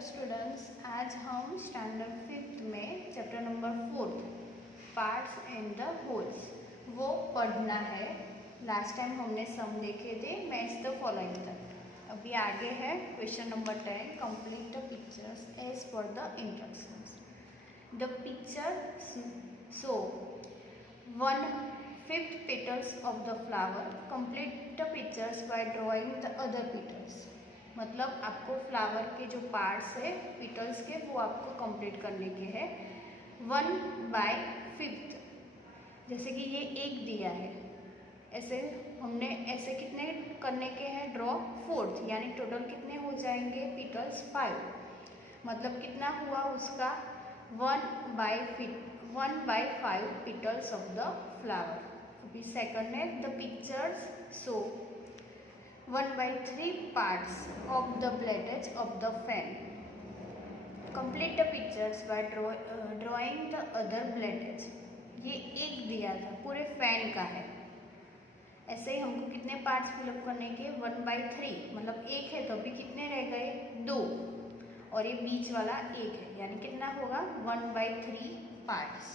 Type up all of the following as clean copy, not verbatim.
Hello students, आज हम standard 5th में chapter number 4 parts and the holes वो पढ़ना है। लास्ट टाइम हमने सम देखे थे, मैच द फॉलोइंग तक। अभी आगे है question number 10, complete the pictures as per the instructions. The picture so 1/5 petals of the flower. Complete the pictures by drawing the other petals. मतलब आपको फ्लावर के जो पार्ट्स है पिटल्स के वो आपको कंप्लीट करने के हैं 1/5। जैसे कि ये एक दिया है, ऐसे हमने ऐसे कितने करने के हैं ड्रॉ 4th, यानी टोटल कितने हो जाएंगे पिटल्स 5। मतलब कितना हुआ उसका 1/5 petals of the flower। अभी सेकंड है the pictures so 1/3 parts of the blades of the fan. Complete the pictures by drawing the other blades. ये एक दिया था, पूरे फैन का है। ऐसे ही हमको कितने पार्ट्स फिलअप करने के 1/3, मतलब एक है तो अभी कितने रह गए 2, और ये बीच वाला एक है, यानी कितना होगा 1/3 पार्ट्स।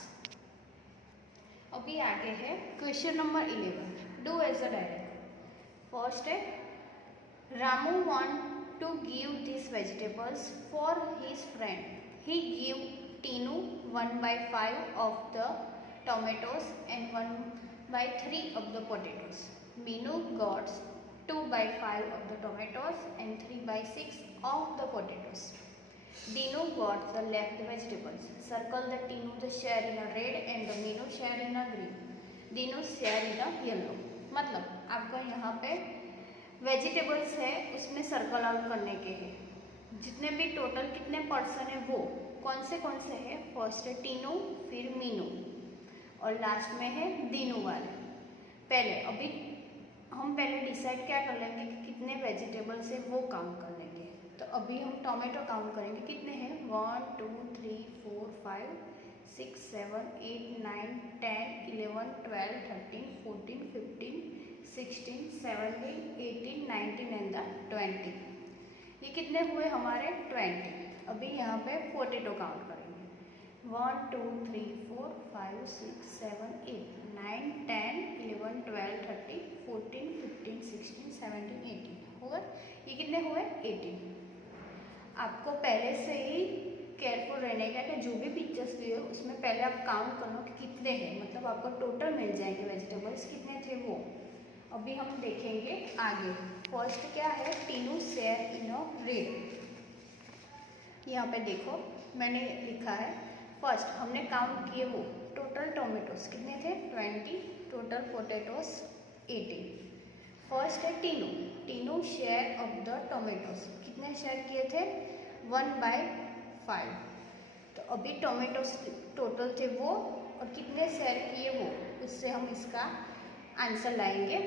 अभी आगे है question number 11, do as a direct. First है Ramu want to give these vegetables for his friend. He gave Tinu 1/5 of the tomatoes and 1/3 of the potatoes. Minu got 2/5 of the tomatoes and 3/6 of the potatoes. Dinu got the left vegetables. Circle the Tinu the share in a red and the Minu share in a green. Dinu share in a yellow. मतलब आपको यहाँ पे vegetables है उसमें circle out करने के हैं। जितने भी टोटल कितने पर्सन है वो कौन से है, फर्स्ट है टीनू, फिर मीनू और लास्ट में है दीनू वाले। अभी हम पहले डिसाइड क्या कर लेंगे कि कितने वेजिटेबल्स है वो काउंट कर लेंगे। तो अभी हम टोमेटो काउंट करेंगे, कितने हैं 1 2 3 4 5 6 7 8 9 10 11 12 13 14 15 16 17 18 19 एंड 20। ये कितने हुए हमारे 20। अभी यहाँ पे पोटैटो काउंट करेंगे 1 2 3 4 5 6 7 8 9 10 11 12 13 14 15 16 17 18 होगा। ये कितने हुए 18। आपको पहले से ही केयरफुल रहने का कि जो भी पिक्चर्स दिए उसमें पहले आप काउंट कर लो कि कितने हैं, मतलब आपको टोटल मिल जाएंगे वेजिटेबल्स कितने थे वो। अभी हम देखेंगे आगे। फर्स्ट क्या है Tinu share in a red. यहाँ पे देखो मैंने लिखा है फर्स्ट हमने काउंट किए वो टोटल टोमेटोज कितने थे 20, टोटल पोटैटोज 18। फर्स्ट है Tinu, Tinu share of the tomatoes कितने शेयर किए थे 1/5। तो अभी टोमेटोज टोटल थे वो और कितने शेयर किए वो, उससे हम इसका आंसर लाएंगे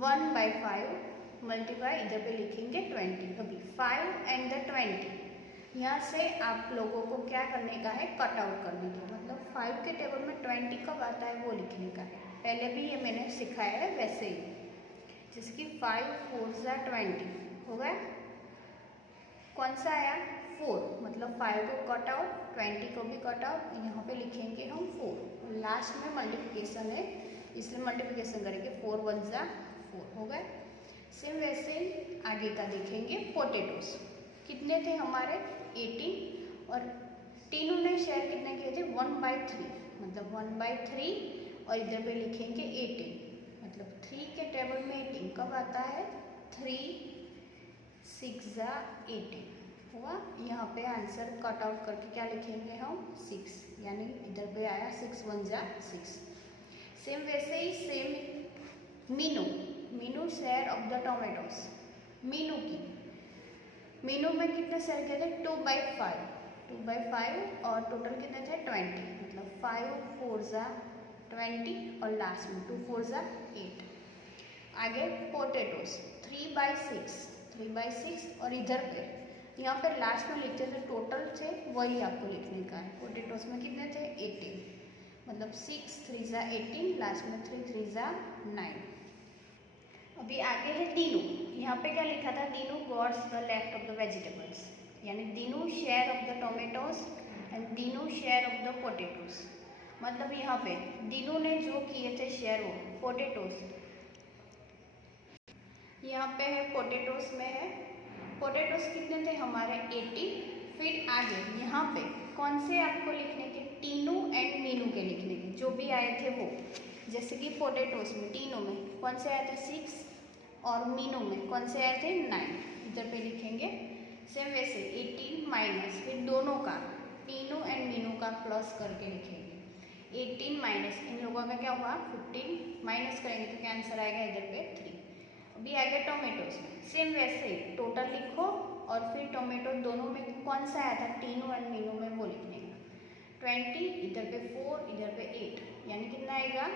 1/5 मल्टीप्लाई इधर पे लिखेंगे 20। अभी 5 एंड द 20 यहाँ से आप लोगों को क्या करने का है कट आउट करने का, मतलब 5 के टेबल में 20 कब आता है वो लिखने का है। पहले भी ये मैंने सिखाया है वैसे ही, जैसे कि 5 4 20 हो गया। कौन सा आया 4, मतलब 5 को कट आउट 20 को भी कट आउट, यहाँ पे लिखेंगे हम 4। लास्ट में मल्टीप्लिकेशन है इसलिए मल्टीप्लिकेशन करेंगे 4 1 4 हो गए। सेम वैसे आगे का देखेंगे पोटैटोज कितने थे हमारे 18 और तीनों ने शेयर कितने किए थे 1/3, मतलब 1/3 और इधर पे लिखेंगे 18, मतलब 3 के टेबल में 18 कब आता है 3 6 18 हुआ। यहाँ पे आंसर कट आउट करके क्या लिखेंगे हम 6, यानी इधर पे आया 6 1 6। सेम वैसे ही same Meenu, Meenu share of the tomatoes. Meenu में कितने शेयर किए थे 2/5 और टोटल कितने थे 20, मतलब 5 4 20 और लास्ट में 2 4 8। आगे पोटैटोज 3/6 और इधर पे यहाँ पे लास्ट में लिखते थे टोटल थे वही आपको लिखने का है। पोटैटोज में कितने थे 18, मतलब 6 3 18, लास्ट में 3 3 9। अभी आगे है दीनू, यहाँ पे क्या लिखा था Dinu gots the left of the vegetables. यानी Dinu share of the tomatoes and Dinu share of the potatoes. मतलब यहाँ पे दीनू ने जो किए थे शेयर वो पोटैटोज, यहाँ पे है पोटैटोज में है, पोटैटोज कितने थे हमारे 80। फिर आगे यहाँ पे कौन से आपको लिखने के, टीनू एंड मीनू के लिखने के, जो भी आए थे वो। जैसे कि पोटैटोज में टीनू में कौन से आए थे 6 और मीनू में कौन से आए थे 9, इधर पे लिखेंगे। सेम वैसे 18 माइनस फिर दोनों का टीनू एंड मीनू का प्लस करके लिखेंगे। 18 माइनस इन लोगों का क्या हुआ 15, माइनस करेंगे तो क्या आंसर आएगा इधर पे 3। अभी आ गया टोमेटोज में, सेम वैसे ही टोटल लिखो और फिर टोमेटो दोनों में कौन सा आया था टीनू एंड मीनू में वो लिखने का। 20 इधर पे 4 इधर पे 8, यानी कितना आएगा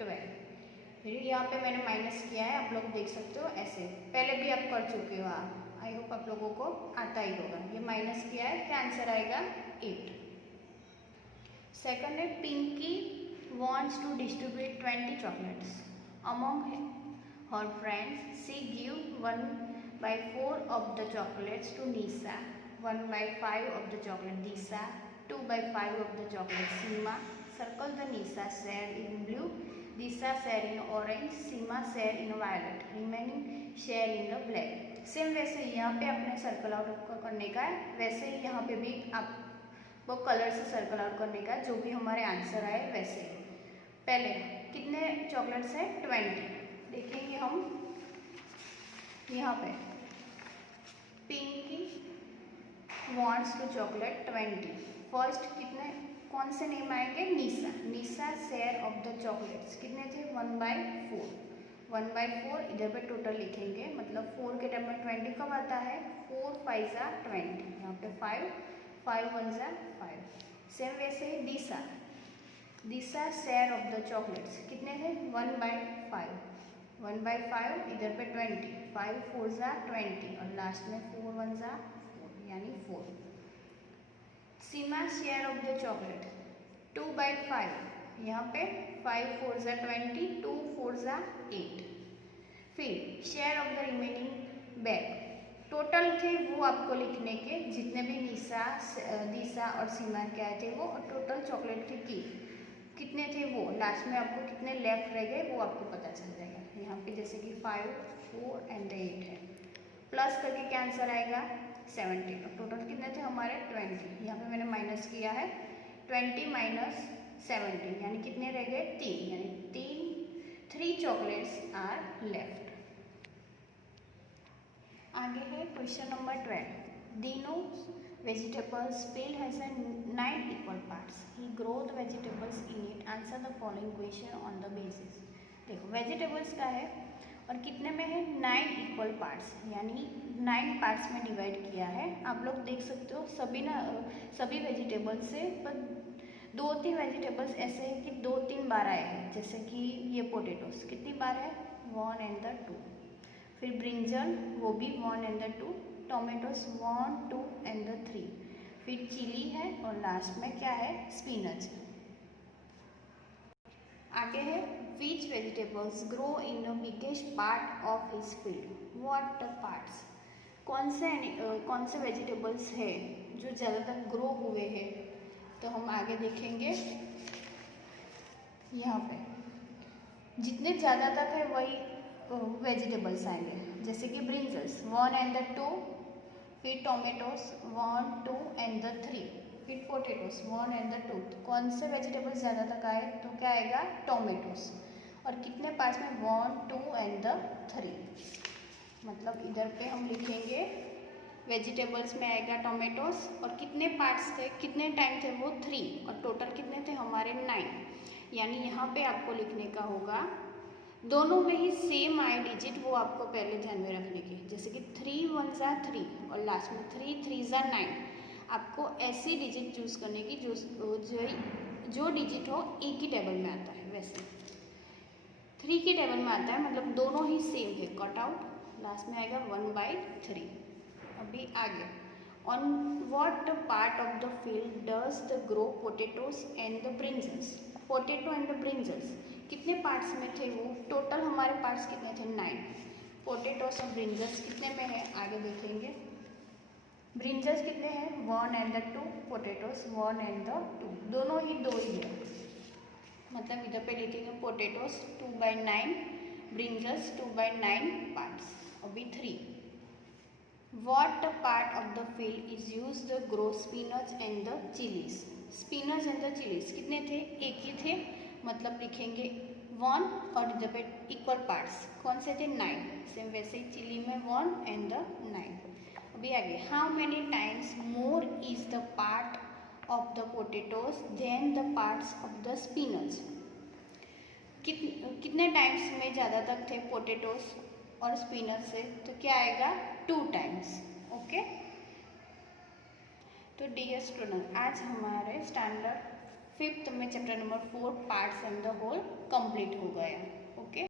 12। फिर यहाँ पे मैंने माइनस किया है, आप लोग देख सकते हो ऐसे, पहले भी आप कर चुके हो, आई होप आप लोगों को आता ही होगा। ये माइनस किया है, क्या आंसर आएगा 8। सेकंड है Pinky wants to distribute 20 chocolates among her friends. She give 1/4 of the chocolates to Nisa, 1/5 of the chocolate Disha, 2/5 of the chocolate Seema. Circle the Nisa share in blue, Disha share in orange, Seema share in violet, remaining share in the black. Same वैसे यहाँ पे अपने circle out करने का है, वैसे ही यहाँ पे भी आप वो कलर से सर्कल आउट करने का, जो भी हमारे आंसर आए वैसे। पहले कितने चॉकलेट्स हैं 20, देखेंगे हम यहाँ पे Pinky wants to chocolate 20। First कितने कौन से नेम आएंगे Nisha, Nisha share of the chocolates कितने थे 1/4, 1/4 इधर पे टोटल लिखेंगे, मतलब 4 के टाइम में 20 कब आता है 4 5 जा 20, यहाँ पे 5 5 1 जा 5। सेम वैसे ही दिशा, दिशा शेयर ऑफ द चॉकलेट्स कितने थे 1/5, 1/5 इधर पे 20, 5 4 जा 20 और लास्ट में 4 1 जा 4 यानी 4। सीमा शेयर ऑफ द चॉकलेट 2/5, यहाँ पे 5 4 जा 20, 2 4 जा 8। फिर share of the remaining bag, total थे वो आपको लिखने के, जितने भी निशा दिशा और सीमा के आए थे वो, और टोटल चॉकलेट की कितने थे वो, लास्ट में आपको कितने लेफ्ट रह गए वो आपको पता चल जाएगा। यहाँ पे जैसे कि 5 4 एंड 8 है, प्लस करके क्या आंसर आएगा 70, और टोटल कितने थे हमारे 20, यहाँ पे मैंने माइनस किया है 20 माइनस 70 यानी कितने रह गए 3, यानी 3 चॉकलेट्स आर लेफ्ट। आगे है question number 12। Dino's vegetables field has 9 equal parts. He grow the vegetables in it. Answer the following question on the basis. देखो वेजिटेबल्स का है और कितने में है 9 इक्वल पार्ट्स, यानी 9 पार्ट्स में डिवाइड किया है। आप लोग देख सकते हो सभी वेजिटेबल्स से, पर 2-3 वेजिटेबल्स ऐसे हैं कि 2-3 बार आए हैं, जैसे कि ये पोटैटोस कितनी बार है 1 and 2, फिर ब्रिंजल वो भी 1 and 2, टोमेटोस 1 2 and 3, फिर चिली है और लास्ट में क्या है स्पिनच। आगे है which vegetables grow in the biggest part of his field, what the parts, कौन से वेजिटेबल्स है जो ज़्यादातर ग्रो हुए हैं। तो हम आगे देखेंगे यहाँ पे जितने ज़्यादातर है वही वेजिटेबल्स आएंगे, जैसे कि ब्रिंजल्स 1 and 2, फिर टोमेटोस 1 2 and 3, फिर पोटैटोस 1 and 2। तो कौन से वेजिटेबल्स ज़्यादा तक आए तो क्या आएगा टोमेटोस, और कितने पार्ट्स में 1 2 and 3, मतलब इधर पे हम लिखेंगे वेजिटेबल्स में आएगा टोमेटोस, और कितने पार्ट्स थे कितने टाइम थे वो 3, और टोटल कितने थे हमारे 9, यानी यहाँ पे आपको लिखने का होगा दोनों में ही सेम आए डिजिट, वो आपको पहले ध्यान में रखने के, जैसे कि 3 1 जा 3 और लास्ट में 3 3 जा 9। आपको ऐसी डिजिट चूज करने की जो डिजिट हो एक ही टेबल में आता है, वैसे 3 के टेबल में आता है, मतलब दोनों ही सेम है, कट आउट, लास्ट में आएगा 1/3। अभी आगे on what part of the field does the grow potatoes and the brinjals, potato and the brinjals कितने पार्ट्स में थे वो, टोटल हमारे पार्ट्स कितने थे 9, पोटैटोस और ब्रिंजल्स कितने में है आगे देखेंगे। ब्रिंजल्स कितने हैं? 1 and 2, पोटैटोस 1 and 2, दोनों ही 2 ही है, मतलब इधर पे लिखेंगे पोटैटोस 2/9, ब्रिंजल्स 2/9 पार्ट्स। अभी 3, what part of the field is used to grow spinach and the chilies? Spinach and the chillies कितने थे? एक ही थे, मतलब लिखेंगे 1 और इधर पे इक्वल पार्ट्स कौन से थे? 9, सेम वैसे ही चिली में 1 एंड द 9। अभी आगे, how many times more is the part of the potatoes than the parts of the spinach? कितने टाइम्स में ज़्यादा तक थे पोटैटोज और स्पिनच से? तो क्या आएगा? 2 टाइम्स। ओके, तो डियर स्टूडेंट, आज हमारे स्टैंडर्ड 5th में chapter number 4 parts and the whole complete हो गया। ओके।